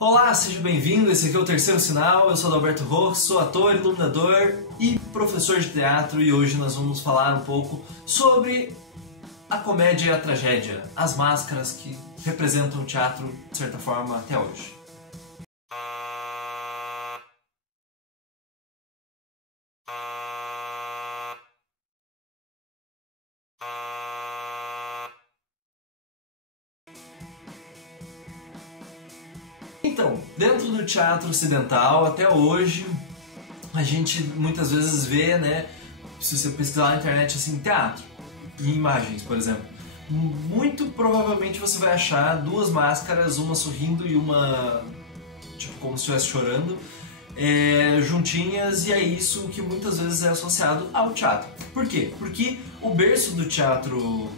Olá, seja bem-vindo, esse aqui é o Terceiro Sinal, eu sou Adalberto Roques, sou ator, iluminador e professor de teatro e hoje nós vamos falar um pouco sobre a comédia e a tragédia, as máscaras que representam o teatro, de certa forma, até hoje. Então, dentro do teatro ocidental, até hoje, a gente muitas vezes vê, né, se você pesquisar na internet assim, teatro e imagens, por exemplo, muito provavelmente você vai achar duas máscaras, uma sorrindo e uma, tipo, como se estivesse chorando, juntinhas, e é isso que muitas vezes é associado ao teatro. Por quê? Porque o berço do teatro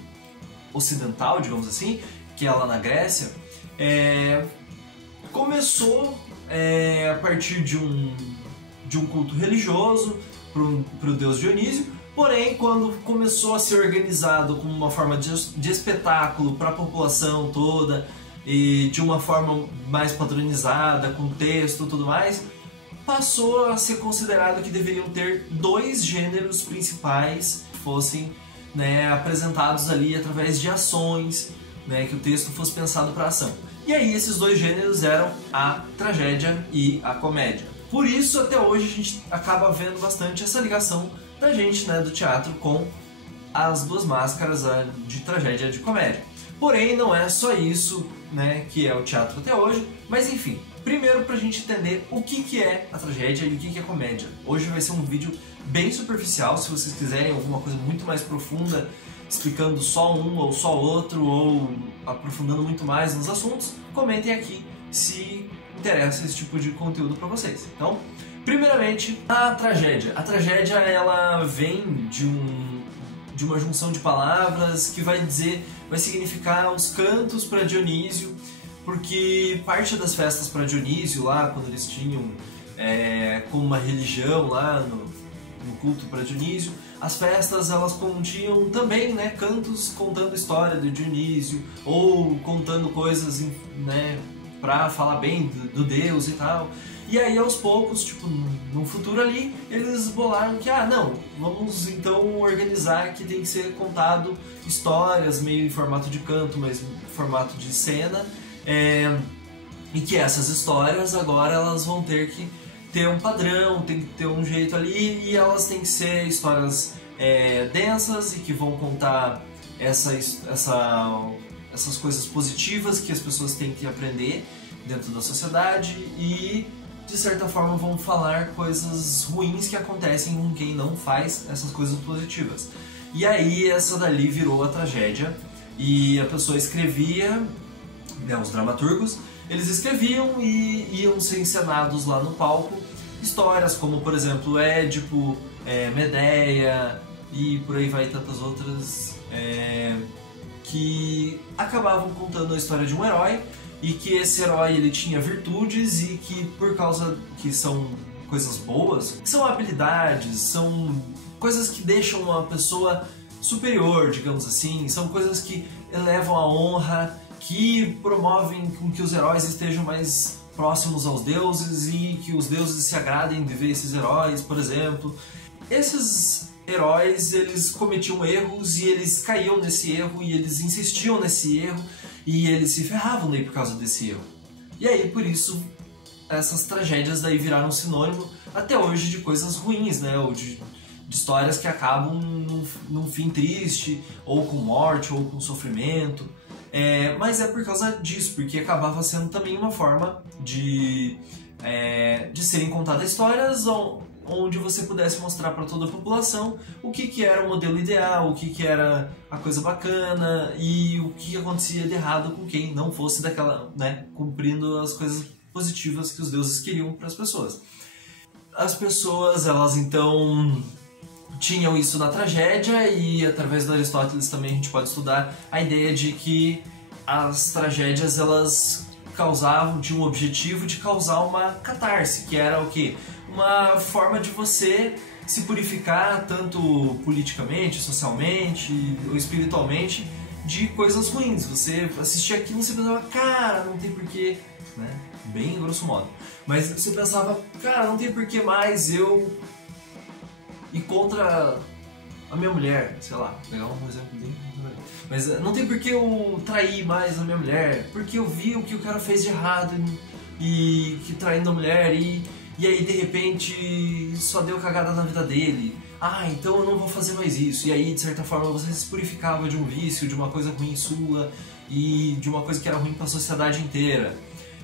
ocidental, digamos assim, que é lá na Grécia, começou a partir de um culto religioso para o deus Dionísio, porém quando começou a ser organizado como uma forma de espetáculo para a população toda e de uma forma mais padronizada, com texto e tudo mais, passou a ser considerado que deveriam ter dois gêneros principais que fossem, né, apresentados ali através de ações, né, que o texto fosse pensado para ação. E aí esses dois gêneros eram a tragédia e a comédia. Por isso até hoje a gente acaba vendo bastante essa ligação da gente, né, do teatro com as duas máscaras, a de tragédia e a de comédia. Porém não é só isso, né, que é o teatro até hoje, mas enfim, primeiro pra gente entender o que é a tragédia e o que é a comédia. Hoje vai ser um vídeo bem superficial, se vocês quiserem alguma coisa muito mais profunda, explicando só um ou só outro, ou aprofundando muito mais nos assuntos, comentem aqui se interessa esse tipo de conteúdo para vocês. Então, primeiramente, a tragédia. A tragédia, ela vem de uma junção de palavras que vai significar os cantos para Dionísio, porque parte das festas para Dionísio, lá quando eles tinham como uma religião lá no culto para Dionísio, as festas elas continham também, né, cantos contando a história de Dionísio ou contando coisas, né, para falar bem do deus e tal. E aí aos poucos, tipo, no futuro ali, eles bolaram que, não, vamos então organizar que tem que ser contado histórias meio em formato de canto, mas em formato de cena, e que essas histórias agora elas vão ter que ter um padrão, tem que ter um jeito ali, e elas têm que ser histórias densas e que vão contar essas coisas positivas que as pessoas têm que aprender dentro da sociedade e, de certa forma, vão falar coisas ruins que acontecem com quem não faz essas coisas positivas. E aí essa dali virou a tragédia e a pessoa escrevia, né, os dramaturgos, eles escreviam e iam ser encenados lá no palco histórias como, por exemplo, Édipo, Medeia e por aí vai tantas outras, que acabavam contando a história de um herói e que esse herói ele tinha virtudes e que, por causa que são coisas boas, são habilidades, são coisas que deixam uma pessoa superior, digamos assim, são coisas que elevam a honra, que promovem com que os heróis estejam mais próximos aos deuses e que os deuses se agradem de ver esses heróis, por exemplo. Esses heróis, eles cometiam erros e eles caíam nesse erro e eles insistiam nesse erro e eles se ferravam daí por causa desse erro. E aí, por isso, essas tragédias daí viraram sinônimo até hoje de coisas ruins, né? Ou de histórias que acabam num fim triste, ou com morte, ou com sofrimento. Mas é por causa disso, porque acabava sendo também uma forma de serem contadas histórias onde você pudesse mostrar para toda a população o que era o modelo ideal, o que era a coisa bacana e o que acontecia de errado com quem não fosse daquela, né, cumprindo as coisas positivas que os deuses queriam para as pessoas. As pessoas, elas então tinham isso na tragédia e através do Aristóteles também a gente pode estudar a ideia de que as tragédias elas tinham o objetivo de causar uma catarse, que era o quê? Uma forma de você se purificar tanto politicamente, socialmente ou espiritualmente de coisas ruins. Você assistia aquilo e você pensava, cara, não tem porquê, né? bem grosso modo. Mas você pensava, cara, não tem por que mais eu ir contra a minha mulher, sei lá, vou pegar um exemplo bem... Mas não tem por que eu trair mais a minha mulher, porque eu vi o que o cara fez de errado e que traindo a mulher e aí de repente só deu cagada na vida dele. Ah, então eu não vou fazer mais isso. E aí de certa forma você se purificava de um vício, de uma coisa ruim sua e de uma coisa que era ruim para a sociedade inteira.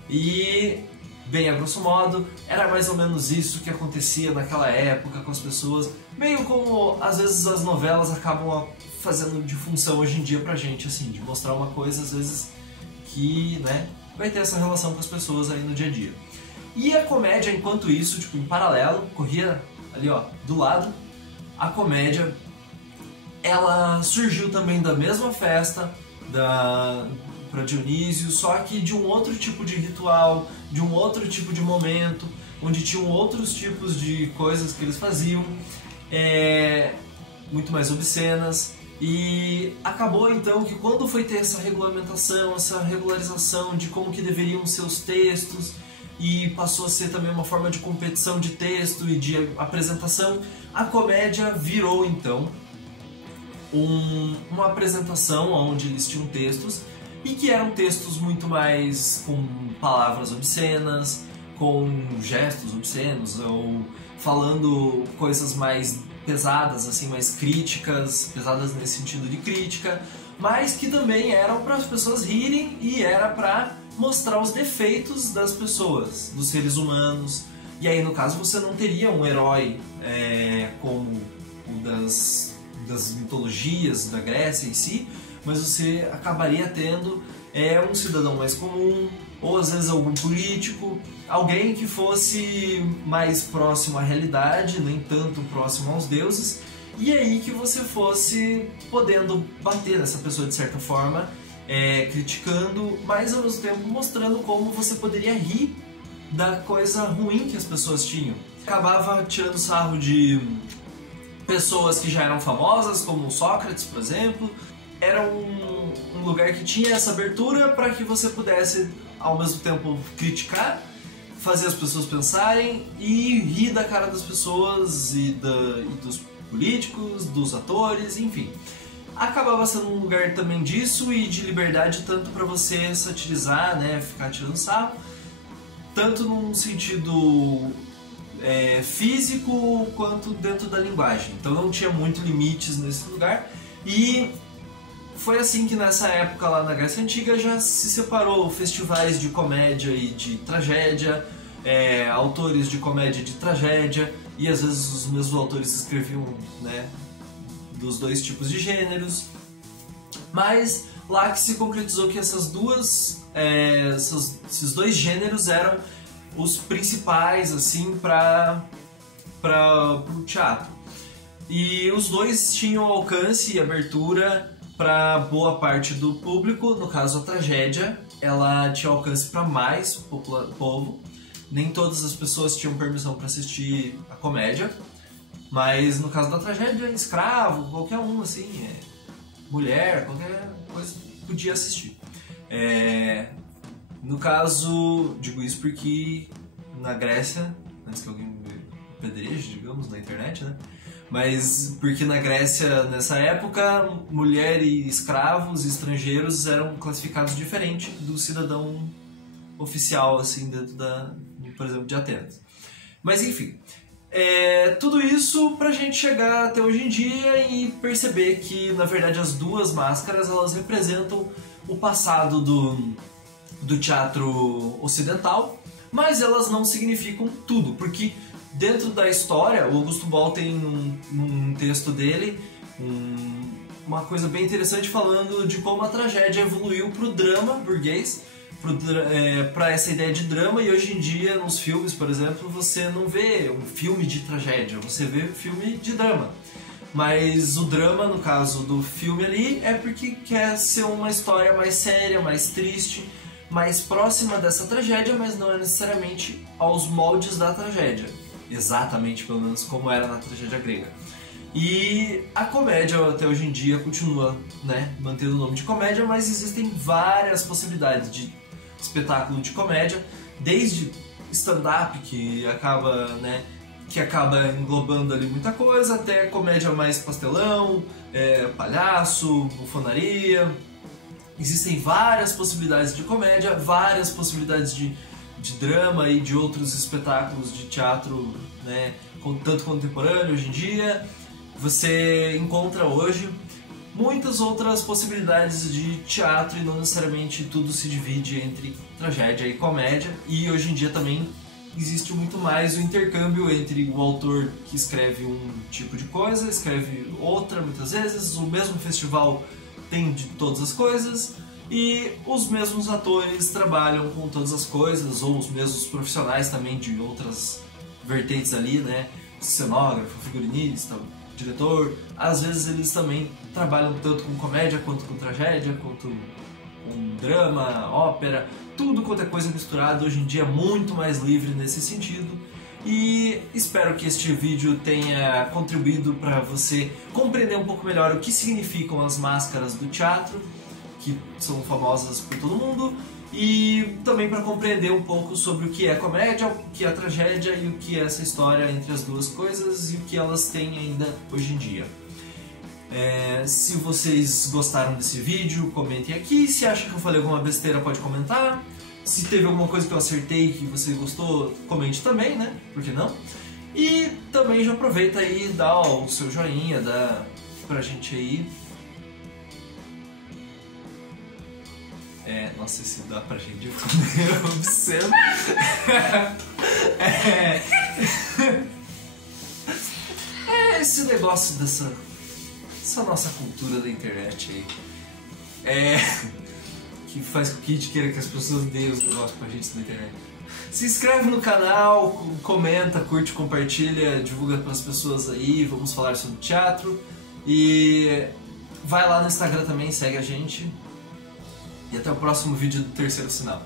E, bem, a grosso modo, era mais ou menos isso que acontecia naquela época com as pessoas, meio como às vezes as novelas acabam fazendo de função hoje em dia pra gente, assim, de mostrar uma coisa às vezes que, né, vai ter essa relação com as pessoas aí no dia a dia. E a comédia, enquanto isso, tipo, em paralelo, corria ali, ó, do lado, a comédia, ela surgiu também da mesma festa para Dionísio, só que de um outro tipo de ritual, de um outro tipo de momento, onde tinham outros tipos de coisas que eles faziam, muito mais obscenas. E acabou então que quando foi ter essa regulamentação, essa regularização de como que deveriam ser os textos, e passou a ser também uma forma de competição de texto e de apresentação, a comédia virou então uma apresentação onde eles tinham textos e que eram textos muito mais com palavras obscenas, com gestos obscenos ou falando coisas mais pesadas, assim, mais críticas, pesadas nesse sentido de crítica, mas que também eram para as pessoas rirem e era para mostrar os defeitos das pessoas, dos seres humanos. E aí, no caso, você não teria um herói como o das mitologias da Grécia em si, mas você acabaria tendo um cidadão mais comum, ou às vezes algum político, alguém que fosse mais próximo à realidade, nem tanto próximo aos deuses, e aí que você fosse podendo bater nessa pessoa de certa forma, criticando, mas ao mesmo tempo mostrando como você poderia rir da coisa ruim que as pessoas tinham. Acabava tirando sarro de pessoas que já eram famosas, como Sócrates, por exemplo. Era um lugar que tinha essa abertura para que você pudesse, ao mesmo tempo, criticar, fazer as pessoas pensarem e rir da cara das pessoas e dos políticos, dos atores, enfim. Acabava sendo um lugar também disso e de liberdade tanto para você satirizar, né, ficar tirando sarro, tanto num sentido físico quanto dentro da linguagem. Então não tinha muito limites nesse lugar e foi assim que nessa época lá na Grécia Antiga já se separou festivais de comédia e de tragédia, autores de comédia e de tragédia, e às vezes os mesmos autores escreviam, né, dos dois tipos de gêneros, mas lá que se concretizou que esses dois gêneros eram os principais assim para o teatro, e os dois tinham alcance e abertura para boa parte do público. No caso, a tragédia, ela tinha alcance para mais povo. Nem todas as pessoas tinham permissão para assistir a comédia, mas no caso da tragédia, escravo, qualquer um, assim, mulher, qualquer coisa podia assistir. No caso, digo isso porque na Grécia, antes que alguém me apedreje, digamos, na internet, né? Mas porque na Grécia, nessa época, mulher e escravos e estrangeiros eram classificados diferente do cidadão oficial, assim, dentro por exemplo, de Atenas. Mas enfim, tudo isso pra gente chegar até hoje em dia e perceber que, na verdade, as duas máscaras, elas representam o passado do teatro ocidental, mas elas não significam tudo, porque dentro da história, o Augusto Boal tem um texto dele, uma coisa bem interessante falando de como a tragédia evoluiu para o drama burguês, para essa ideia de drama, e hoje em dia nos filmes, por exemplo, você não vê um filme de tragédia, você vê um filme de drama. Mas o drama, no caso do filme ali, é porque quer ser uma história mais séria, mais triste, mais próxima dessa tragédia, mas não é necessariamente aos moldes da tragédia. Exatamente, pelo menos, como era na tragédia grega. E a comédia, até hoje em dia, continua, né, mantendo o nome de comédia, mas existem várias possibilidades de espetáculo de comédia, desde stand-up, que acaba, né, que acaba englobando ali muita coisa, até comédia mais pastelão, palhaço, bufonaria. Existem várias possibilidades de comédia, várias possibilidades de drama e de outros espetáculos de teatro, né, tanto contemporâneo hoje em dia. Você encontra hoje muitas outras possibilidades de teatro e não necessariamente tudo se divide entre tragédia e comédia. E hoje em dia também existe muito mais o intercâmbio entre o autor que escreve um tipo de coisa, escreve outra muitas vezes, o mesmo festival tem de todas as coisas e os mesmos atores trabalham com todas as coisas, ou os mesmos profissionais também de outras vertentes ali, né? Cenógrafo, figurinista, diretor, às vezes eles também trabalham tanto com comédia, quanto com tragédia, quanto com drama, ópera, tudo quanto é coisa misturada, hoje em dia é muito mais livre nesse sentido. E espero que este vídeo tenha contribuído para você compreender um pouco melhor o que significam as máscaras do teatro, que são famosas por todo mundo, e também para compreender um pouco sobre o que é comédia, o que é tragédia e o que é essa história entre as duas coisas e o que elas têm ainda hoje em dia. Se vocês gostaram desse vídeo, comentem aqui. Se acha que eu falei alguma besteira, pode comentar. Se teve alguma coisa que eu acertei que você gostou, comente também, né? Por que não? E também já aproveita aí e dá o seu joinha, dá pra gente aí. Nossa, esse dá pra gente ficar obsceno. Esse negócio dessa nossa cultura da internet aí. Que faz com que a gente queira que as pessoas deem os negócios pra gente na internet. Se inscreve no canal, comenta, curte, compartilha, divulga para as pessoas aí, vamos falar sobre teatro. E vai lá no Instagram também, segue a gente. E até o próximo vídeo do Terceiro Sinal.